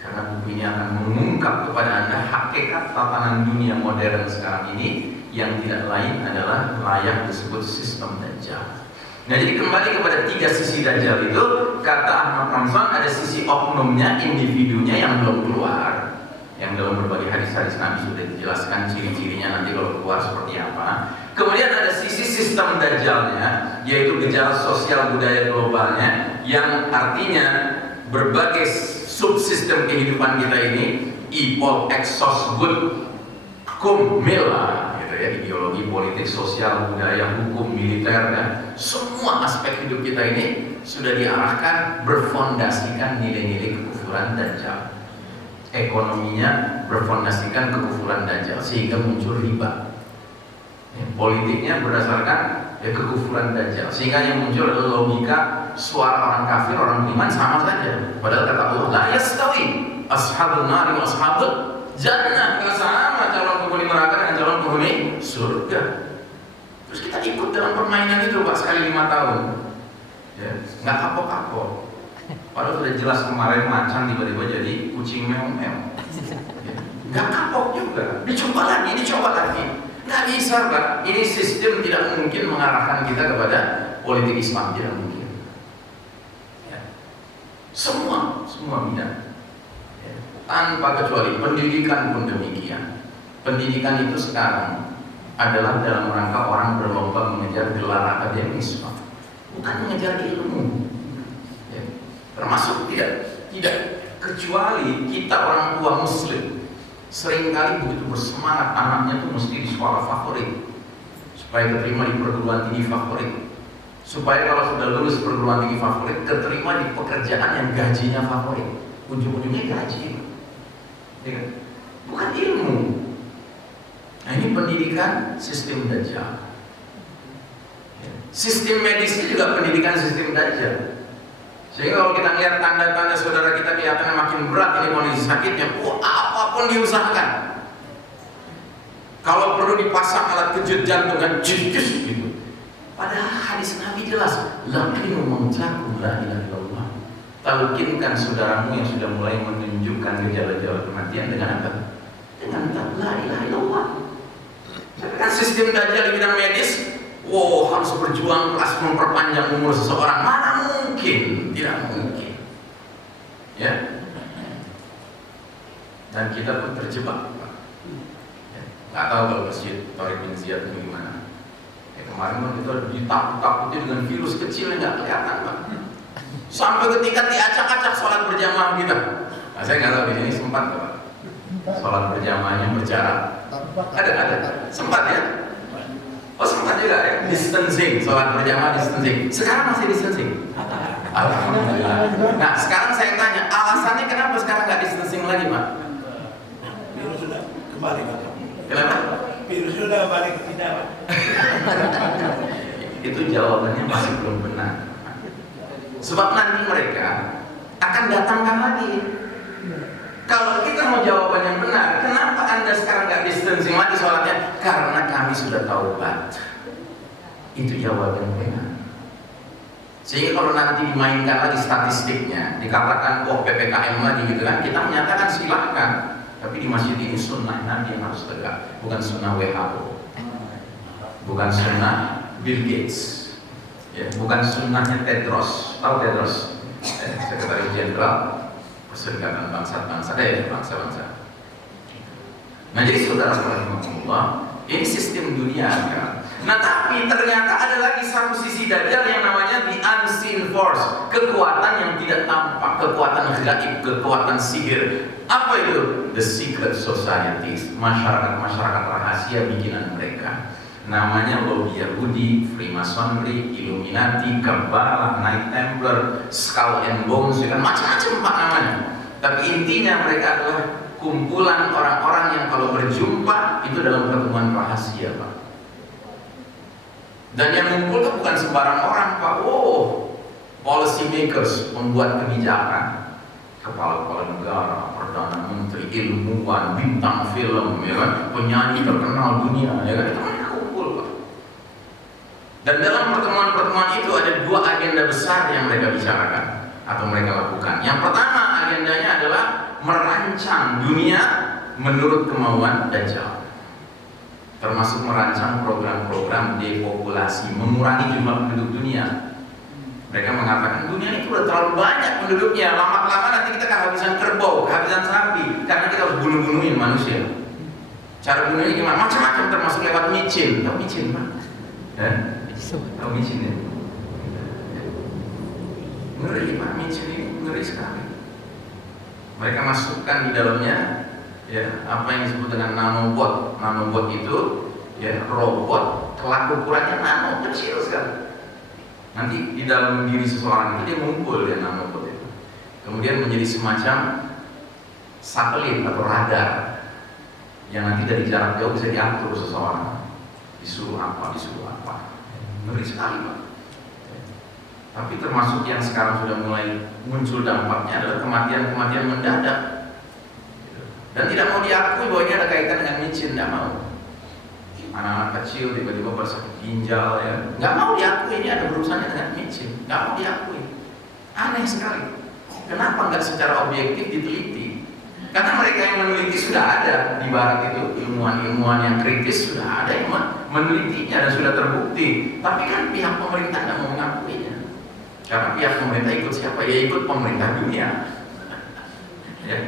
Karena buku ini akan mengungkap kepada Anda hakikat tatanan dunia modern sekarang ini yang tidak lain adalah layak disebut sistem Dajjal. Nah, jadi kembali kepada 3 sisi Dajjal itu, kata Ahmad Thompson, ada sisi oknumnya, individunya yang belum keluar, yang dalam berbagai hadis-hadis Nabi sudah dijelaskan ciri-cirinya nanti kalau keluar seperti apa. Kemudian ada sisi sistem Dajjalnya, yaitu gejala sosial budaya globalnya, yang artinya berbagai subsistem kehidupan kita ini, ipol, exos, good, kum, mila, gitu ya, ideologi, politik, sosial, budaya, hukum, militer, dan semua aspek hidup kita ini sudah diarahkan berfondasikan nilai-nilai kekufuran Dajjal. Ekonominya berfondasikan kekufuran Dajjal, sehingga muncul riba. Ya, politiknya berdasarkan kekufuran Dajjal, sehingga yang muncul adalah logika suara orang kafir, orang beriman sama saja. Padahal kata Allah, la yastawi ashabun nari wa ashabul jannah, nggak sama calon penghuni neraka dengan calon penghuni surga. Terus kita ikut dalam permainan itu Pak, sekali 5 tahun, ya, nggak kapok-kapok. Padahal sudah jelas kemarin macan tiba-tiba jadi kucing meong-meong, ya, nggak kapok juga. Dicoba lagi. Nggak bisa Pak, ini sistem tidak mungkin mengarahkan kita kepada politik Islam, tidak mungkin, ya. Semua bidang, ya. tanpa kecuali. Pendidikan pun demikian. Pendidikan itu sekarang adalah dalam rangka orang berlomba mengejar gelar akademis, Pak. Bukan mengejar ilmu. Ya. Termasuk tidak kecuali kita orang tua Muslim seringkali begitu bersemangat anaknya tuh mesti di sekolah favorit supaya keterima di perguruan tinggi favorit, supaya kalau sudah lulus perguruan tinggi favorit keterima di pekerjaan yang gajinya favorit. Ujung-ujungnya gaji, ya. Bukan ilmu. Nah, ini pendidikan sistem Dajjal. Sistem medisnya juga pendidikan sistem Dajjal. Sehingga kalau kita lihat tanda-tanda saudara kita kelihatannya makin berat ini kondisi sakitnya, apapun diusahakan. Kalau perlu dipasang alat kejut jantung kan jus gitu. Padahal hadis Nabi jelas, laqinu mautakum la ilaha illallah. Talqinkan saudaramu yang sudah mulai menunjukkan gejala-gejala kematian dengan apa? Dengan la ilaha illallah. Tapi kan sistem Dajjal di bidang medis, harus berjuang keras memperpanjang umur seseorang. Mana mungkin? Tidak mungkin. Ya. Dan kita pun terjebak, Pak. Ya. Nggak tahu kalau Masjid Tariq bin Ziyad itu gimana. Kemarin kan kita ditakut-takuti dengan virus kecil yang nggak kelihatan, Pak. Sampai ketika diacak-acak sholat berjamaah kita. Nah, saya nggak tahu di sini sempat nggak, Pak? Sholat berjamaahnya berjarak. Ada. Sempat ya? Oh, sempat juga ya? Distancing, sholat berjamaah distancing. Sekarang masih distancing? Alhamdulillah. Nah, sekarang saya tanya, alasannya kenapa sekarang nggak distancing lagi, Pak? Virus sudah kembali, Pak. Kenapa? Virus sudah kembali ke kita, Pak. Itu jawabannya masih belum benar. Sebab nanti mereka akan datangkan lagi. Kalau kita mau jawaban yang benar, kenapa Anda sekarang nggak distancing lagi sholatnya? Karena kami sudah taubat. Itu jawaban yang benar. Sehingga kalau nanti dimainkan lagi statistiknya, dikatakan PPKM lagi gitu kan, kita menyatakan silakan. Tapi di masjid ini sunnah Nabi yang harus tegak, bukan sunnah WHO, bukan sunnah Bill Gates, ya, bukan sunnahnya Tedros. Tahu Tedros? Sekretaris Jenderal Perserikatan Bangsa-Bangsa, bangsa-bangsa. Nah, jadi saudara-saudara, ini sistem dunia kan. Nah, tapi ternyata ada lagi satu sisi Dajjal yang namanya the unseen force, kekuatan yang tidak tampak, kekuatan gaib, kekuatan sihir. Apa itu? The secret societies, masyarakat rahasia bikinan mereka. Namanya lobby Yahudi, Freemasonry, Illuminati, Kabbalah, Knight Templar, Skull and Bones, kan macam-macam Pak namanya. Tapi intinya mereka adalah kumpulan orang-orang yang kalau berjumpa itu dalam pertemuan rahasia, Pak. Dan yang ngumpul itu bukan sembarang orang, Pak. Policy makers, pembuat kebijakan, kepala-kepala negara, perdana menteri, ilmuwan, bintang film, ya kan, penyanyi terkenal dunia, ya kan, itu mereka kumpul, Pak. Dan dalam pertemuan-pertemuan itu ada dua agenda besar yang mereka bicarakan atau mereka lakukan. Yang pertama agendanya adalah merancang dunia menurut kemauan Dajjal, termasuk merancang program-program depopulasi, mengurangi jumlah penduduk dunia. Mereka mengatakan dunia itu udah terlalu banyak penduduknya, lama-lama nanti kita kehabisan kerbau, kehabisan sapi, karena kita harus bunuh-bunuhin manusia. Cara bunuhnya gimana? Macam-macam, termasuk lewat micin. Tahu micin, Pak? Tahu micin ya? Ngeri, Pak, micin ini ngeri sekali. Mereka masukkan di dalamnya ya apa yang disebut dengan nanobot. Nanobot itu ya robot, kelak ukurannya nano, kecil sekali. Nanti di dalam diri seseorang itu dia mengumpul ya nanobot itu. Kemudian menjadi semacam satelit atau radar yang nanti dari jarak jauh bisa diatur seseorang. Disuruh apa. Ngeri sekali, Pak. Tapi termasuk yang sekarang sudah mulai muncul dampaknya adalah kematian-kematian mendadak. Dan tidak mau diakui bahwa ini ada kaitan dengan micin, tidak mau. Anak-anak kecil tiba-tiba bersakit ginjal, ya, nggak mau diakui ini ada berurusannya dengan micin, nggak mau diakui. Aneh sekali. Kenapa nggak secara objektif diteliti? Karena mereka yang meneliti sudah ada di barat itu, ilmuwan-ilmuwan yang kritis sudah ada yang menelitinya dan sudah terbukti. Tapi kan pihak pemerintah nggak mau mengakuinya. Karena pihak pemerintah ikut siapa? Ya ikut pemerintah dunia. Ya.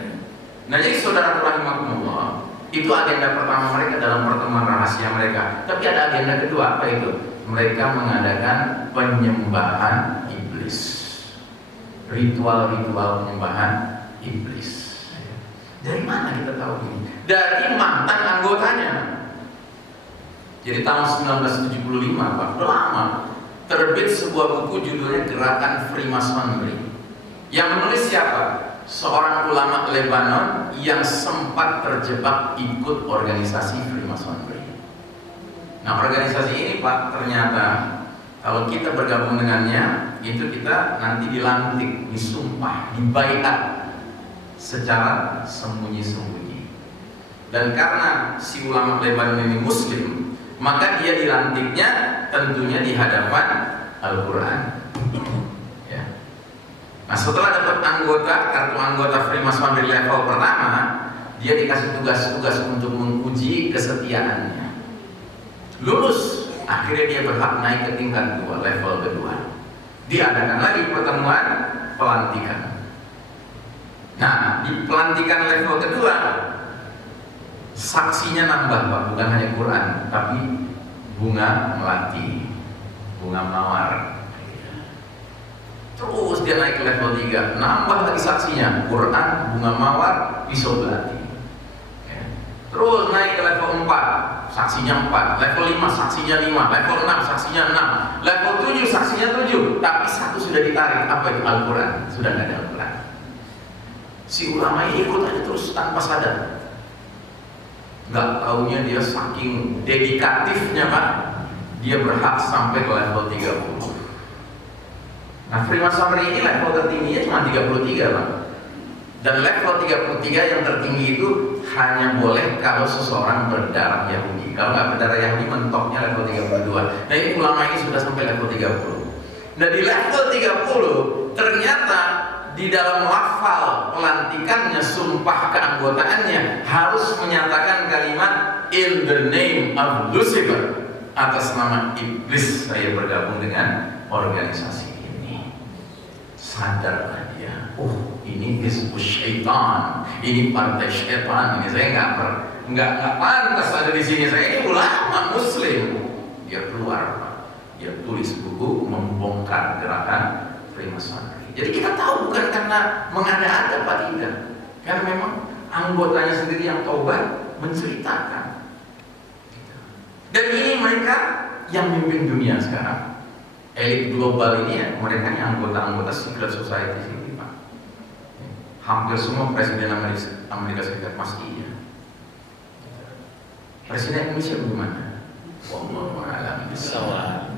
Nah, jadi saudara rahimakumullah, itu agenda pertama mereka dalam pertemuan rahasia mereka. Tapi ada agenda kedua, apa itu? Mereka mengadakan penyembahan iblis, ritual-ritual penyembahan iblis. Dari mana kita tahu ini? Dari mantan anggotanya. Jadi tahun 1975, Pak, udah lama, terbit sebuah buku judulnya Gerakan Freemasonry. Yang menulis siapa? Seorang ulama Lebanon yang sempat terjebak ikut organisasi Freemasonry. Nah, organisasi ini, Pak, ternyata kalau kita bergabung dengannya, itu kita nanti dilantik, disumpah, dibaiat secara sembunyi-sembunyi. Dan karena si ulama Lebanon ini Muslim, maka dia dilantiknya tentunya di hadapan Al-Quran. Nah, setelah dapat kartu anggota Freemasonry level pertama, dia dikasih tugas-tugas untuk menguji kesetiaannya. Lulus, akhirnya dia berhak naik ke tingkat 2, level kedua. Diadakan lagi pertemuan pelantikan. Nah, di pelantikan level kedua, saksinya nambah, Pak, bukan hanya Quran, tapi bunga melati, bunga mawar. Terus dia naik ke level 3, nambah lagi saksinya, Quran, bunga mawar, pisau belati. Terus naik ke level 4, saksinya 4, level 5, saksinya 5, level 6, saksinya 6, level 7, saksinya 7, tapi satu sudah ditarik, apa itu? Al-Quran, sudah tidak ada Al-Quran. Si ulama ini ikut aja terus tanpa sadar. Gak taunya dia saking dedikatifnya, Pak, dia berhak sampai ke level 30. Nah, Freemasonry ini level tertingginya cuma 33, Pak. Dan level 33 yang tertinggi itu hanya boleh kalau seseorang berdarah Yahudi. Kalau nggak berdarah Yahudi, mentoknya level 32. Nah, ini ulama ini sudah sampai level 30. Nah, di level 30 ternyata di dalam lafal pelantikannya, sumpah keanggotaannya harus menyatakan kalimat in the name of Lucifer, atas nama iblis saya bergabung dengan organisasi ini. Sadarlah dia, ini hizbus syaitan, ini partai syaitan, ini saya nggak pantas ada di sini. Saya ini ulama Muslim. Dia keluar, Pak. Dia tulis buku membongkar gerakan Freemasonry. Jadi kita tahu bukan karena mengada-ada, Pak, tidak. Karena memang anggotanya sendiri yang taubat menceritakan. Dan ini mereka yang memimpin dunia sekarang. Elit global ini ya, mereka ini anggota-anggota secret society ini, Pak. Hampir semua presiden Amerika Serikat pasti ya. Presiden Indonesia bagaimana? Wallahu a'lam bishawab.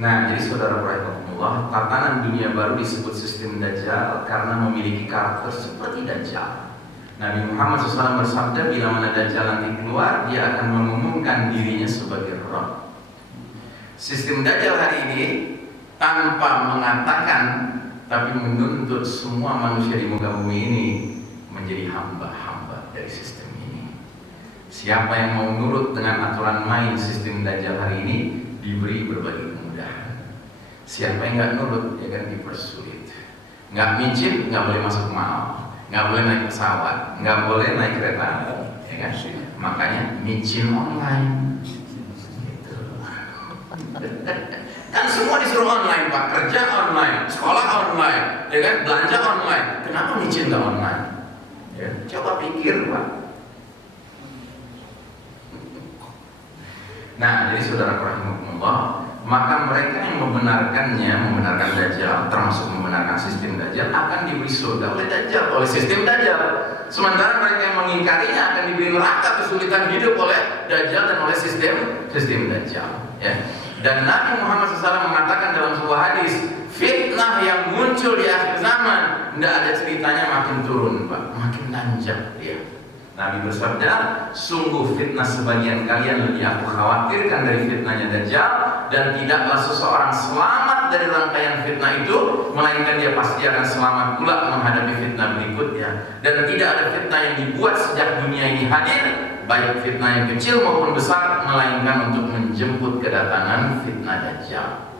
Nah, jadi saudara rahimakumullah, tatanan dunia baru disebut sistem Dajjal karena memiliki karakter seperti Dajjal. Nabi Muhammad SAW bersabda, bila mana Dajjal nanti keluar, dia akan mengumumkan dirinya sebagai Rabb. Sistem Dajjal hari ini tanpa mengatakan, tapi menuntut semua manusia di muka bumi ini menjadi hamba-hamba dari sistem ini. Siapa yang mau nurut dengan aturan main sistem Dajjal hari ini, diberi berbagai kemudahan. Siapa yang nggak nurut, dia akan dipersulit. Nggak micin, nggak boleh masuk mal, nggak boleh naik pesawat, nggak boleh naik kereta, ya kan? Makanya micin online. Gitu. Kan semua disuruh online, Pak. Kerja online, sekolah online, ya kan? Belanja online. Kenapa micin nggak online? Ya, coba pikir, Pak. Nah, jadi saudara rahimakumullah, maka mereka yang membenarkan Dajjal, termasuk membenarkan sistem Dajjal, akan diberi surga oleh Dajjal, oleh sistem Dajjal. Sementara mereka yang mengingkarinya akan diberi neraka, kesulitan hidup oleh Dajjal dan oleh sistem Dajjal. Ya. Dan Nabi Muhammad SAW mengatakan dalam sebuah hadis, fitnah yang muncul di akhir zaman, tidak ada ceritanya makin turun, Pak, makin nanjak dia. Nabi bersabda, sungguh fitnah sebagian kalian lebih aku khawatirkan dari fitnahnya Dajjal, dan tidaklah seseorang selamat dari rangkaian fitnah itu, melainkan dia pasti akan selamat pula menghadapi fitnah berikutnya. Dan tidak ada fitnah yang dibuat sejak dunia ini hadir, baik fitnah yang kecil maupun besar, melainkan untuk menjemput kedatangan fitnah Dajjal.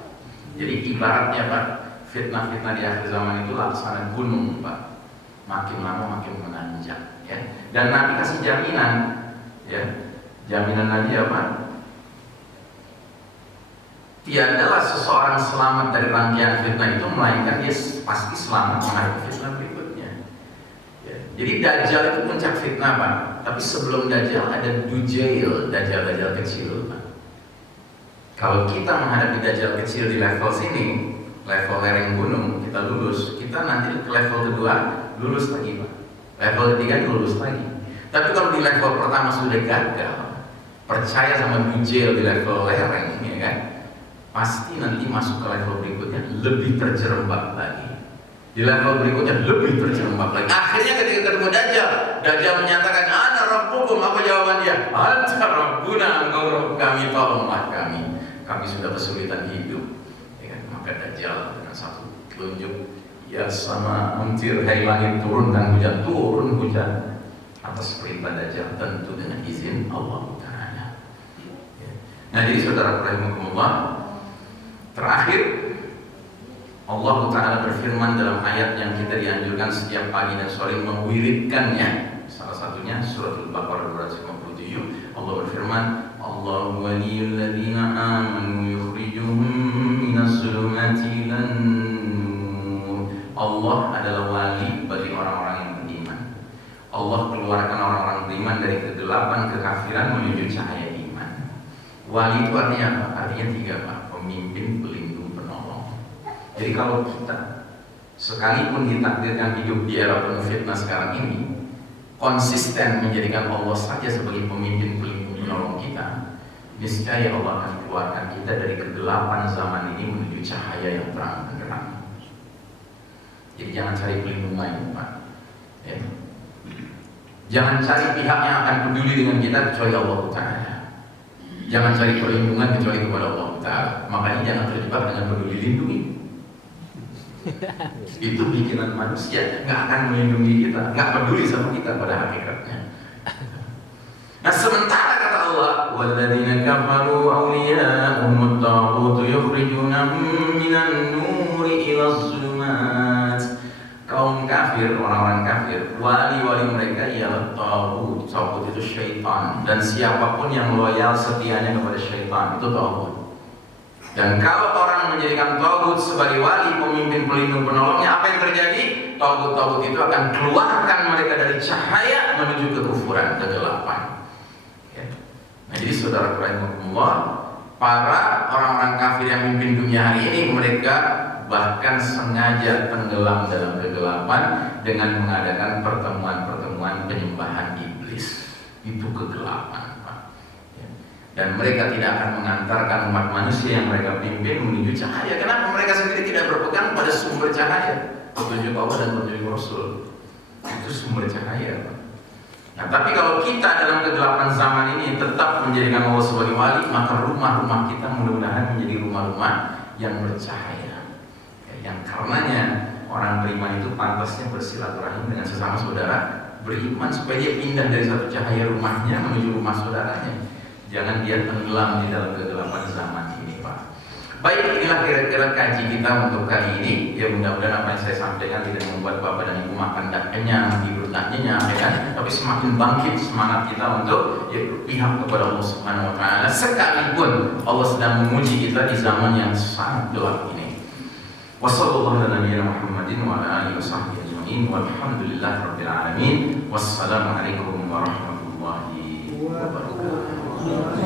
Jadi ibaratnya, Pak, fitnah-fitnah di akhir zaman itu laksana gunung, Pak. Makin lama makin menanjak, ya. Dan Nabi kasih jaminan, ya. Jaminan Nabi apa? Tiadalah seseorang selamat dari rangkaian fitnah itu melainkan dia pasti selamat menghadapi fitnah berikutnya. Ya. Jadi Dajjal itu puncak fitnah, Pak. Tapi sebelum Dajjal ada Dujail, Dajjal kecil, Pak. Kalau kita menghadapi Dajjal kecil di level sini, level lereng gunung, kita lulus, kita nanti ke level kedua lulus lagi, Pak. Level ketiga lulus lagi. Tapi kalau di level pertama sudah gagal, percaya sama Dujail di level lereng, ya kan? Pasti nanti masuk ke level berikutnya lebih terjerembab lagi. Di level berikutnya lebih terjerembab lagi. Akhirnya ketika ketemu Dajjal menyatakan, "Ana rabbukum." Apa jawaban dia? "Anta rabbuna, engkau Rabb kami, tolonglah kami. Kami sudah kesulitan hidup." Ya kan? Maka Dajjal dengan satu telunjuk, "Ya sama amtir, hai langit turunkan hujan." Turun hujan atas perintah Dajjal, tentu dengan izin Allah Ta'ala. Ya. Nah, jadi saudara rahimakumullah, terakhir Allah Ta'ala berfirman dalam ayat yang kita dianjurkan setiap pagi dan sore mewiridkannya. Salah satunya surat Al-Baqarah 257. Allah berfirman, Allahu waliyul ladzina amanu yukhrijuhum minas zulumati ilan nur. Allah adalah wali bagi orang-orang yang beriman. Allah keluarkan orang-orang beriman dari kegelapan kekafiran menuju cahaya iman. Wali itu artinya apa? Artinya tiga, Pak. Pemimpin, pelindung, penolong. Jadi kalau kita sekalipun ditakdirkan hidup di era penuh fitnah sekarang ini, konsisten menjadikan Allah saja sebagai pemimpin, pelindung, penolong kita, niscaya Allah akan keluarkan kita dari kegelapan zaman ini menuju cahaya yang terang benderang. Jadi jangan cari pelindung lain, Pak. Ya. Jangan cari pihak yang akan peduli dengan kita kecuali Allah Ta'ala. Jangan cari perlindungan kecuali kepada Allah Ta'ala. Makanya jangan terjebak dengan peduli lindungi. Itu bikinan manusia, nggak akan melindungi kita, nggak peduli sama kita pada hakikatnya. Nah, sementara kata Allah, walladzina kafaru awliya'uhum at-taghut yukhrijunahum minan nuri ila az-zulumat. Kaum kafir, orang-orang kafir, wali-wali mereka ialah taghut. Taghut itu syaitan, dan siapapun yang loyal setianya kepada syaitan itu taghut. Dan kalau orang menjadikan taghut sebagai wali, pemimpin, pelindung, penolongnya, apa yang terjadi? Taghut-taghut itu akan keluarkan mereka dari cahaya menuju kekufuran, kegelapan. Ya. Nah, jadi saudara rahimakumullah, para orang-orang kafir yang memimpin dunia hari ini, mereka bahkan sengaja tenggelam dalam kegelapan dengan mengadakan pertemuan-pertemuan penyembahan iblis. Itu kegelapan, Pak. Ya. Dan mereka tidak akan mengantarkan umat manusia yang mereka pimpin menuju cahaya. Kenapa? Mereka sendiri tidak berpegang pada sumber cahaya, petunjuk Allah dan petunjuk Rasul. Itu sumber cahaya, Pak. Nah, tapi kalau kita dalam kegelapan zaman ini tetap menjadikan Allah sebagai wali, maka rumah-rumah kita mudah-mudahan menjadi rumah-rumah yang bercahaya. Yang karenanya orang beriman itu pantasnya bersilaturahim dengan sesama saudara beriman supaya dia pindah dari satu cahaya rumahnya menuju rumah saudaranya. Jangan dia tenggelam di dalam kegelapan zaman ini, Pak. Baik, inilah kira-kira kaji kita untuk kali ini. Ya, mudah-mudahan apa yang saya sampaikan tidak membuat Bapak dan Ibu makan tak kenyang, tidur tak nyenyak, ya kan? Tapi semakin bangkit semangat kita untuk ya, berpihak kepada Allah Subhanahu Wa Taala. Sekalipun Allah sedang menguji kita di zaman yang sangat gelap ini. Wassalamualaikum warahmatullahi wabarakatuh. Wassalamualaikum warahmatullahi wabarakatuh.